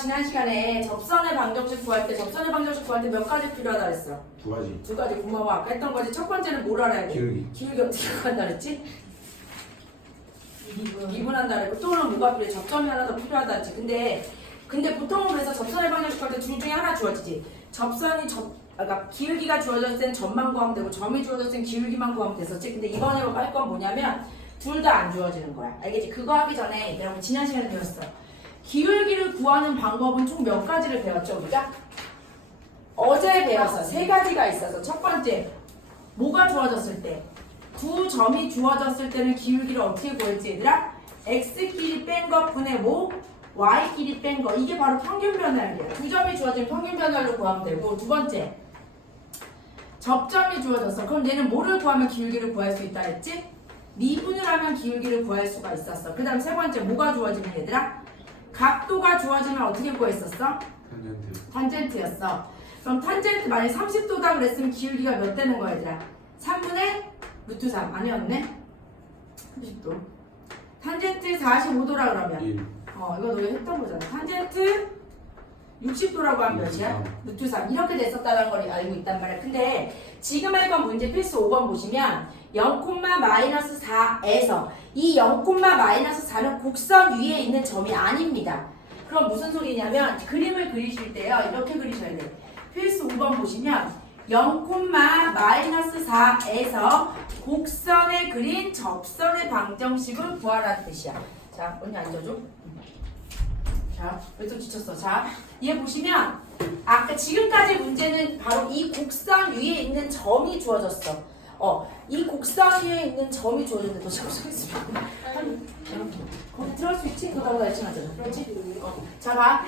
지난 시간에 접선의 방정식 구할 때 접선의 방정식 구할 때 몇 가지 필요하다 그랬어? 두 가지. 두 가지. 고마워. 아까 했던 거지. 첫 번째는 뭘 알아야 돼? 기울기. 기울기 어떻게 구한다 그랬지? 미분한다 그랬고 또는 뭐가 필요해? 접점이 하나 더 필요하다 그랬지. 근데 근데 보통은 그래서 접선의 방정식 구할 때 둘 중에 하나 주어지지. 접선이 접 그러니까 기울기가 주어졌을 때는 점만 구하면 되고 점이 주어졌을 때는 기울기만 구하면 됐었지. 근데 이번에 할건 뭐냐면 둘 다 안 주어지는 거야. 알겠지? 그거 하기 전에 여러분 지난 시간에 배웠어 기울기를 구하는 방법은 총 몇 가지를 배웠죠 우리가? 어제 배웠어 세 가지가 있어서 첫 번째 뭐가 주어졌을 때 두 점이 주어졌을 때는 기울기를 어떻게 구했지 얘들아? x끼리 뺀 것분의 뭐? y끼리 뺀 거 이게 바로 평균 변화율이야 두 점이 주어지면 평균 변화율로 구하면 되고 두 번째 접점이 주어졌어 그럼 얘는 뭐를 구하면 기울기를 구할 수 있다 했지? 미분을 하면 기울기를 구할 수가 있었어 그 다음 세 번째 뭐가 주어지면 얘들아? 각도가 주어지면 어떻게 구했었어? 탄젠트 탄젠트였어. 그럼 탄젠트 만약에 30도다 그랬으면 기울기가 몇 되는 거야, 얘들아? 3분의 루트 3. 아니었네? 30도. 탄젠트 45도라 그러면. 1 어, 이거 너희 했던 거잖아. 탄젠트 60도라고 하면 몇이야? 삼. 루트 3. 이렇게 됐었다는 걸 알고 있단 말이야. 근데 지금 할 건 문제 필수 5번 보시면 0, 마이너스 4에서 이 0, 마이너스 4는 곡선 위에 있는 점이 아닙니다. 그럼 무슨 소리냐면 그림을 그리실 때요. 이렇게 그리셔야 돼요. 필수 5번 보시면 0, 마이너스 4에서 곡선에 그린 접선의 방정식을 구하라는 뜻이야. 자, 언니 앉아줘. 자, 왜또 지쳤어? 자, 얘 보시면 아까 지금까지 문제는 바로 이 곡선 위에 있는 점이 주어졌어. 어, 이 곡선 위에 있는 점이 주어졌는데 너 자꾸 서 있으면 거기 들어갈 수 있지? 너 나보다 일찍 하잖아. 그렇지? 어. 자, 봐.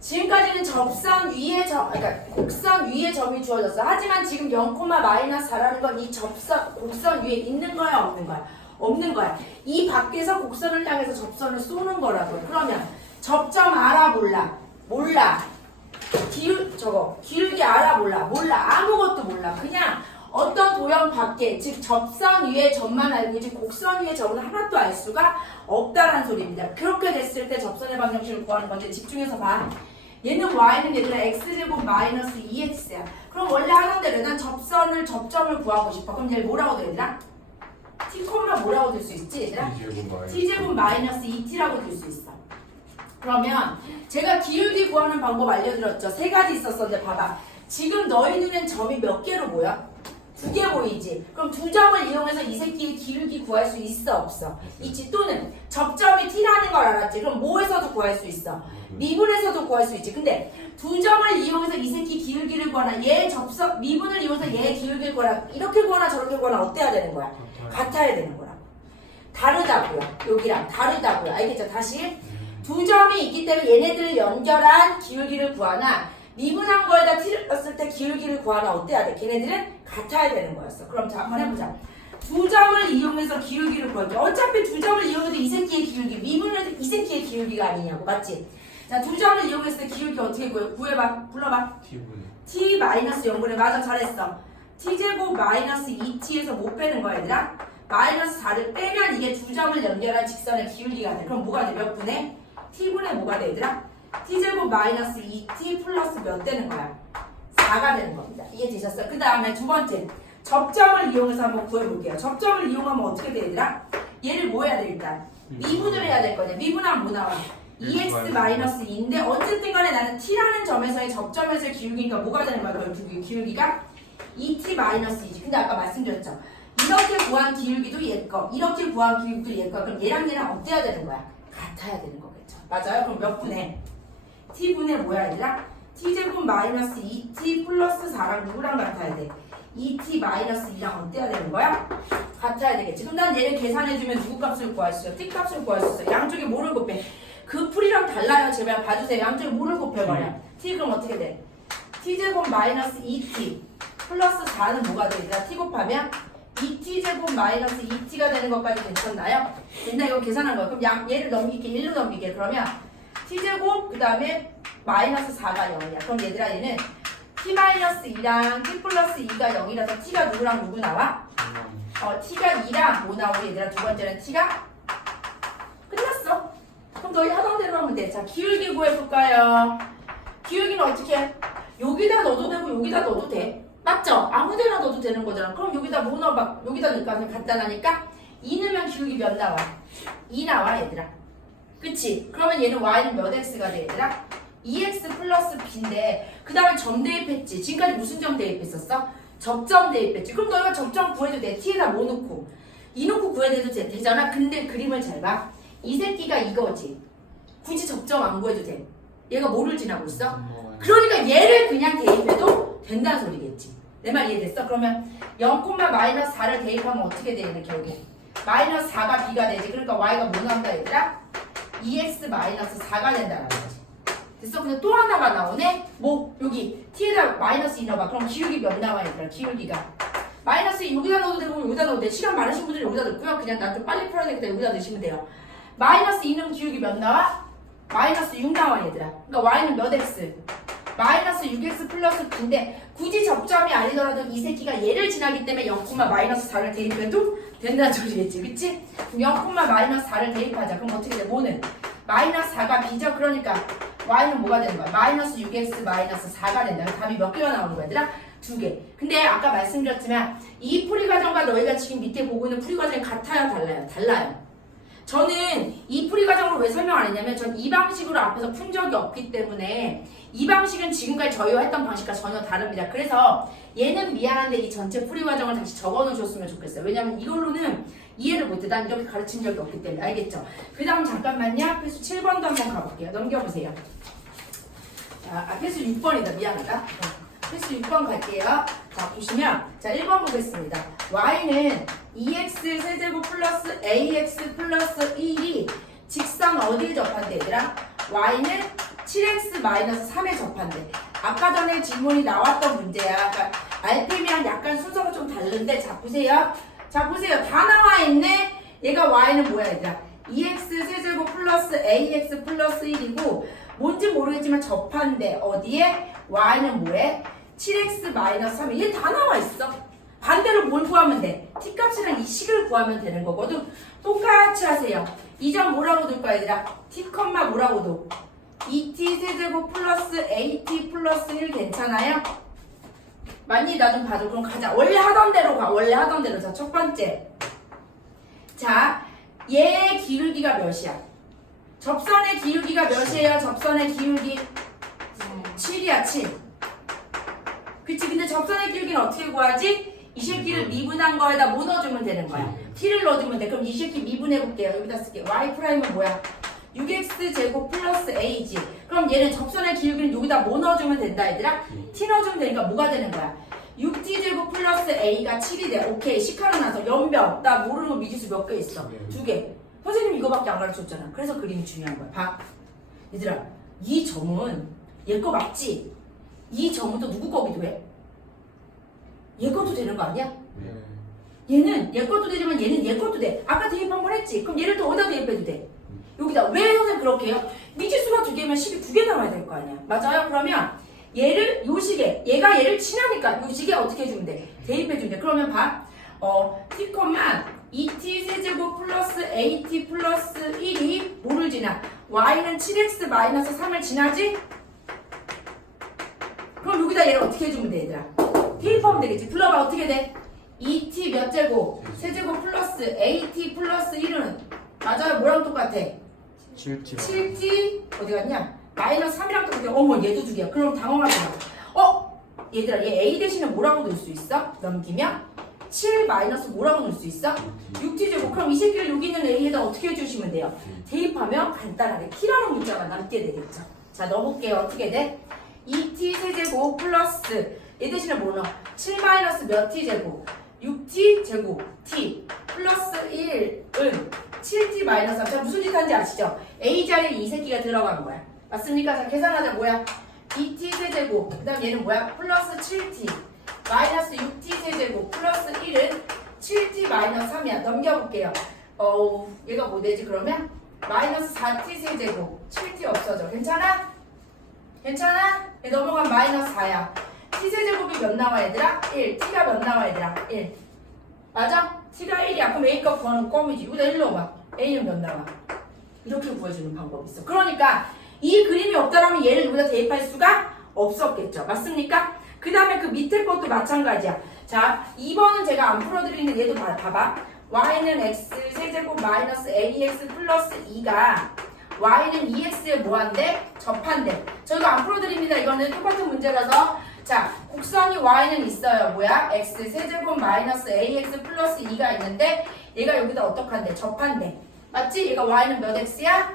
지금까지는 접선 위에 점, 그러니까 곡선 위에 점이 주어졌어. 하지만 지금 0, 마이너스 4라는 건 이 접선, 곡선 위에 있는 거야, 없는 거야? 없는 거야. 이 밖에서 곡선을 향해서 접선을 쏘는 거라고. 그러면 접점 알아, 몰라? 몰라. 기울, 저거, 기울기 알아, 몰라? 몰라. 아무것도 몰라. 그냥 어떤 도형 밖에, 즉 접선 위에 점만 알고 있지 곡선 위에 점은 하나도 알 수가 없다는 소리입니다. 그렇게 됐을 때 접선의 방정식을 구하는 건데 집중해서 봐. 얘는 y는 얘들아 x제곱 마이너스 2x야. 그럼 원래 하던 대로 난 접선을 접점을 구하고 싶어. 그럼 얘 뭐라고 돼 얘들아? t 콤마 뭐라고 될 수 있지 얘들아? T제곱 마이너스 t제곱 마이너스 2t라고 될 수 있어. 그러면 제가 기울기 구하는 방법 알려드렸죠. 세 가지 있었었는데 봐봐. 지금 너희 눈엔 점이 몇 개로 보여? 두 개 보이지? 그럼 두 점을 이용해서 이 새끼의 기울기 구할 수 있어 없어? 있지 또는 접점이 t라는 걸 알았지? 그럼 뭐에서도 구할 수 있어? 미분에서도 구할 수 있지. 근데 두 점을 이용해서 이 새끼 기울기를 구하나 얘 접선 미분을 이용해서 얘 기울기를 구하나 이렇게 구하나 저렇게 구하나 어때야 되는 거야? 같아야 되는 거라고. 다르다고요. 여기랑 다르다고요. 알겠죠? 다시 두 점이 있기 때문에 얘네들을 연결한 기울기를 구하나 미분한 거에다 t를 떴을 때 기울기를 구하나 어때야 돼? 걔네들은 같아야 되는 거였어. 그럼 자 한번 해보자. 두 점을 이용해서 기울기를 구할게. 어차피 두 점을 이용해서 이 새끼의 기울기, 미분해도 이 새끼의 기울기가 아니냐고, 맞지? 자, 두 점을 이용했을 때 기울기 어떻게 구해? 구해봐, 불러봐. T분의 t 마이너스 0분의 맞아 잘했어 t제곱 마이너스 2t에서 못 빼는 거야 얘들아 마이너스 4를 빼면 이게 두 점을 연결한 직선의 기울기가 돼 그럼 뭐가 돼 몇 분의 t분의 뭐가 돼 얘들아 t제곱 마이너스 2t 플러스 몇 되는 거야 4가 되는 겁니다 이해되셨어요 그 다음에 두 번째 접점을 이용해서 한번 구해볼게요 접점을 이용하면 어떻게 돼 얘들아 얘를 뭐 해야 돼 일단 미분을 해야 될 거냐 미분하면 뭐 나와 2x 마이너스 2인데 어쨌든 간에 나는 t라는 점에서의 접점에서의 기울기가 뭐가 되는 거야? 결국 기울기가 2t 마이너스 2지. 근데 아까 말씀드렸죠. 이렇게 구한 기울기도 얘 거, 이렇게 구한 기울기도 얘 거. 그럼 얘랑 얘랑 어때야 되는 거야? 같아야 되는 거겠죠. 맞아요? 그럼 몇 분의? T분의 뭐야 얘들아? t제곱 마이너스 2t 플러스 4랑 누구랑 같아야 돼? 2t 마이너스 2랑 어때야 되는 거야? 같아야 되겠지. 그럼 난 얘를 계산해주면 누구 값을 구할 수 있어? t 값을 구할 수 있어. 양쪽에 뭐를 곱해? 그 풀이랑 달라요. 제발 봐주세요. 양쪽에 뭐를 곱해버려? t 그럼 어떻게 돼? t제곱 마이너스 2t 플러스 4는 뭐가 돼? 얘들아 t 곱하면 2t제곱 마이너스 2t가 되는 것까지 괜찮나요? 근데 이거 계산한 거야. 그럼 양, 얘를 넘기게 1로 넘기게. 그러면 t제곱 그 다음에 마이너스 4가 0이야. 그럼 얘들아 얘는 t 마이너스 2랑 t 플러스 2가 0이라서 t가 누구랑 누구 나와? 어, t가 2랑 뭐 나오고 얘들아 두 번째는 t가 끝났어. 그럼 너희 하던 대로 하면 돼. 자, 기울기 구해볼까요? 기울기는 어떻게 해? 여기다 넣어도 되고 여기다 넣어도 돼. 맞죠? 아무 데나 넣어도 되는 거잖아. 그럼 여기다 뭐 넣어봐? 여기다 넣을까? 그냥 간단하니까 2 넣으면 기울기 몇 나와? 2 나와 얘들아. 그치? 그러면 얘는 y는 몇 x가 돼 얘들아? 2x 플러스 b인데 그 다음에 점 대입했지. 지금까지 무슨 점 대입했었어? 접점 대입했지. 그럼 너희가 접점 구해도 돼. t에다 뭐 넣고? 2 넣고 구해도 되, 되잖아. 근데 그림을 잘 봐. 이 새끼가 이거지. 굳이 접점 안 구해도 돼. 얘가 뭐를 지나고 있어? 그러니까 얘를 그냥 대입해도 된다는 소리겠지. 내 말 이해됐어? 그러면 0, 마이너스 4를 대입하면 어떻게 되는 결국? 마이너스 4가 b가 되지. 그러니까 y가 뭐 나온다 얘들아? 2x 마이너스 4가 된다는 거지. 됐어? 근데 또 하나가 나오네? 뭐 여기 t에다 마이너스 2 넣어봐. 그럼 기울기 몇 나와 얘들아? 기울기가. 마이너스 2 여기다 넣어도 되고 여기다 넣어도 돼. 시간 많으신 분들은 여기다 넣고요. 그냥 나 좀 빨리 풀어야 되겠다. 여기다 넣으시면 돼요. 마이너스 2는 기울기 몇 나와? 마이너스 6 나와 얘들아. 그러니까 y는 몇 x? 마이너스 6x 플러스 b인데 굳이 접점이 아니더라도 이 새끼가 얘를 지나기 때문에 0, 마이너스 4를 대입해도 된다는 소리겠지. 그치? 그럼 0, 마이너스 4를 대입하자. 그럼 어떻게 돼? 뭐는? 마이너스 4가 b죠? 그러니까 y는 뭐가 되는 거야? 마이너스 6x 마이너스 4가 된다. 답이 몇 개가 나오는 거야 얘들아? 두 개. 근데 아까 말씀드렸지만 이 풀이 과정과 너희가 지금 밑에 보고 있는 풀이 과정이 같아요? 달라요? 달라요. 저는 이 풀이 과정을 왜 설명 안 했냐면 전 이 방식으로 앞에서 푼 적이 없기 때문에 이 방식은 지금까지 저희가 했던 방식과 전혀 다릅니다. 그래서 얘는 미안한데 이 전체 풀이 과정을 다시 적어 놓으셨으면 좋겠어요. 왜냐면 이걸로는 이해를 못해. 난 이렇게 가르친 적이 없기 때문에. 알겠죠? 그 다음 잠깐만요. 필수 7번도 한번 가볼게요. 넘겨보세요. 자, 아, 필수 6번이다. 미안하다. 어, 필수 6번 갈게요. 자, 보시면, 자, 1번 보겠습니다. y는 2x 세제곱 플러스 ax 플러스 1이 직선 어디에 접한대, 얘들아? y는 7x 마이너스 3에 접한대. 아까 전에 질문이 나왔던 문제야. 그러니까 RPM이랑 약간 순서가 좀 다른데, 자, 보세요. 자, 보세요. 다 나와 있네? 얘가 y는 뭐야, 얘들아? 2x 세제곱 플러스 ax 플러스 1이고, 뭔지 모르겠지만 접한대. 어디에? y는 뭐해? 7x 마이너스 3. 얘다 나와 있어. 반대로 뭘 구하면 돼? t 값이랑 이 식을 구하면 되는 거거든. 똑같이 하세요. 이 점 뭐라고 둘까 얘들아? t, 뭐라고 둬? 2t 세제곱 플러스 at 플러스 1 괜찮아요? 많이 나 좀 봐줘. 그럼 가자. 원래 하던 대로 가. 원래 하던 대로. 자, 첫 번째. 자, 얘의 기울기가 몇이야? 접선의 기울기가 몇이에요? 접선의 기울기 7이야 7 그치 근데 접선의 기울기는 어떻게 구하지? 이 새끼를 미분한 거에다 뭐 넣어주면 되는 거야 t를 넣어주면 돼 그럼 이 새끼 미분해볼게요 여기다 쓸게 y 프라임은 뭐야? 6x 제곱 플러스 a지 그럼 얘는 접선의 기울기는 여기다 뭐 넣어주면 된다 얘들아? t 넣어주면 되니까 뭐가 되는 거야? 6t 제곱 플러스 a가 7이 돼 오케이 식하는 나서 연변 나 모르는 거 미지수 몇 개 있어 두 개 선생님 이거밖에 안 가르쳤잖아. 그래서 그림이 중요한 거야. 봐. 얘들아, 이 점은 얘 거 맞지? 이 점은 또 누구 거기도 해? 얘 것도 되는 거 아니야? 얘는 얘 것도 되지만 얘는 얘 것도 돼. 아까 대입 한 번 했지? 그럼 얘를 또 어디다 대입해도 돼? 여기다. 왜 선생님 그렇게 해요? 미지수가 두 개면 식이 두 개 나와야 될 거 아니야? 맞아요? 그러면 얘를 요 식에, 얘가 얘를 친하니까 요 식에 어떻게 해주면 돼? 대입해주면 돼. 그러면 봐. 어, t, 2t 세제곱 플러스 at 플러스 1이 뭐를 지나? y는 7x 마이너스 3을 지나지? 그럼 여기다 얘를 어떻게 해주면 돼 얘들아? 대입하면 되겠지 불러봐 어떻게 돼? 2t 몇 제곱? 세제곱 플러스 at 플러스 1은 맞아요 뭐랑 똑같아? 7티 7t 어디 갔냐? 마이너스 3이랑 똑같아 어머 얘도 두 개야 그럼 당황하지 마 어? 얘들아 얘 a 대신에 뭐라고 넣을 수 있어? 넘기면 7 마이너스 뭐라고 넣을 수 있어? 6t 제곱 그럼 이 새끼를 여기 있는 a에다 어떻게 해주시면 돼요? 대입하면 간단하게 t라는 문자가 남게 되겠죠 자 넣어볼게요 어떻게 돼? 2t 세제곱 플러스 얘 대신에 뭐 넣어? 7 마이너스 몇 t 제곱? 6t 제곱 t 플러스 1은 7t 마이너스 3. 자 무슨 짓 하는지 아시죠? a 자리에 이 새끼가 들어간 거야. 맞습니까? 자 계산하자 뭐야? 2t 세제곱 그 다음 얘는 뭐야? 플러스 7t 마이너스 6t 세제곱 플러스 1은 7t 마이너스 3이야. 넘겨볼게요. 어우 얘가 뭐 되지 그러면? 마이너스 4t 세제곱 7t 없어져. 괜찮아? 괜찮아? 얘 넘어가면 마이너스 4야. T 세제곱이 몇 나와 얘들아? 1. t가 몇 나와 얘들아? 1. 맞아? t가 1이야. 그럼 a 값 구하는 거 껌이지. 여기다 1 넣어봐. a는 몇 나와? 이렇게 구해주는 방법이 있어. 그러니까 이 그림이 없다라면 얘를 여기다 대입할 수가 없었겠죠. 맞습니까? 그 다음에 그 밑에 것도 마찬가지야. 자, 2번은 제가 안 풀어드리는 얘도 봐, 봐봐. y는 x 세제곱 마이너스 ax 플러스 2가 y는 2x에 뭐한데? 접한대. 저희가 안 풀어드립니다. 이거는 똑같은 문제라서 자, 곡선이 y는 있어요. 뭐야? x 세제곱 마이너스 ax 플러스 2가 있는데 얘가 여기다 어떡한데? 접한대. 맞지? 얘가 y는 몇 x야?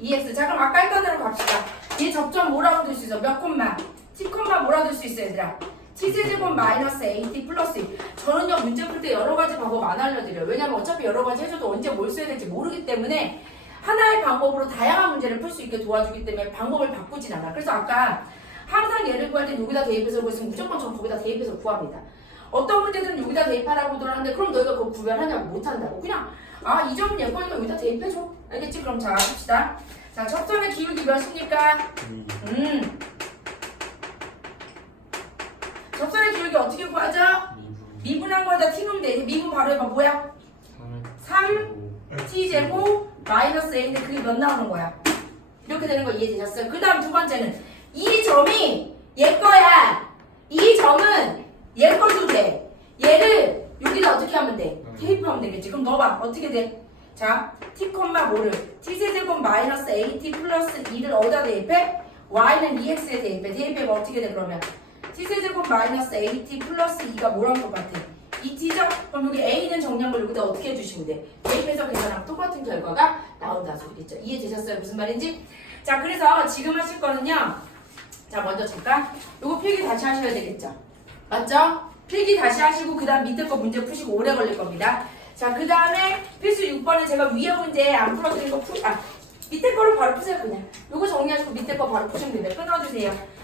2x. 자, 그럼 아까 했던 대로 갑시다. 얘 접점 뭐라고 둘 수 있어? 몇 콤마? t 콤마 뭐라고 둘 수 있어, 얘들아? t 세제곱 마이너스 at 플러스 2. 저는요, 문제 풀 때 여러 가지 방법 안 알려드려요. 왜냐면 어차피 여러 가지 해줘도 언제 뭘 써야 될지 모르기 때문에 하나의 방법으로 다양한 문제를 풀 수 있게 도와주기 때문에 방법을 바꾸진 않아. 그래서 아까 항상 얘를 구할 때 여기다 대입해서 구했으면 무조건 전 거기다 대입해서 구합니다. 어떤 문제들은 여기다 대입하라고 들었는데 그럼 너희가 그거 구별하냐고 못한다고. 그냥 아 이 점은 얘 거니까 여기다 대입해줘. 알겠지? 그럼 자 합시다. 자 접선의 기울기 몇입니까? 음. 접선의 기울기 어떻게 구하죠? 미분한 거에다 t 넣으면 돼. 미분 바로 해봐. 뭐야? 3 t제곱 마이너스 a인데 그게 몇 나오는 거야? 이렇게 되는 거 이해되셨어요? 그 다음 두 번째는 이 점이 얘 거야. 이 점은 얘 거도 돼. 얘를 여기다 어떻게 하면 돼? 대입하면 되겠지. 그럼 넣어봐. 어떻게 돼? 자, t, 뭐를 t세제곱 마이너스 at 플러스 2를 어디다 대입해? y는 2x에 대입해. 대입해봐. 어떻게 돼 그러면? t세제곱 마이너스 at 플러스 2가 뭐랑 똑같아? 2t죠? 그럼 여기 a는 정리한 걸 여기다 어떻게 해주시면 돼? 대입해서 계산하면 똑같은 결과가 나온다 소리겠죠. 이해되셨어요? 무슨 말인지? 자, 그래서 지금 하실 거는요. 자, 먼저 잠깐 요거 필기 다시 하셔야 되겠죠. 맞죠? 필기 다시 하시고 그 다음 밑에 거 문제 푸시고 오래 걸릴 겁니다. 자, 그 다음에 필수 6번에 제가 위에 문제 안 풀어드린 거 푸, 아, 밑에 거를 바로 푸세요, 그냥. 요거 정리하시고 밑에 거 바로 푸시면 됩니다. 끊어주세요.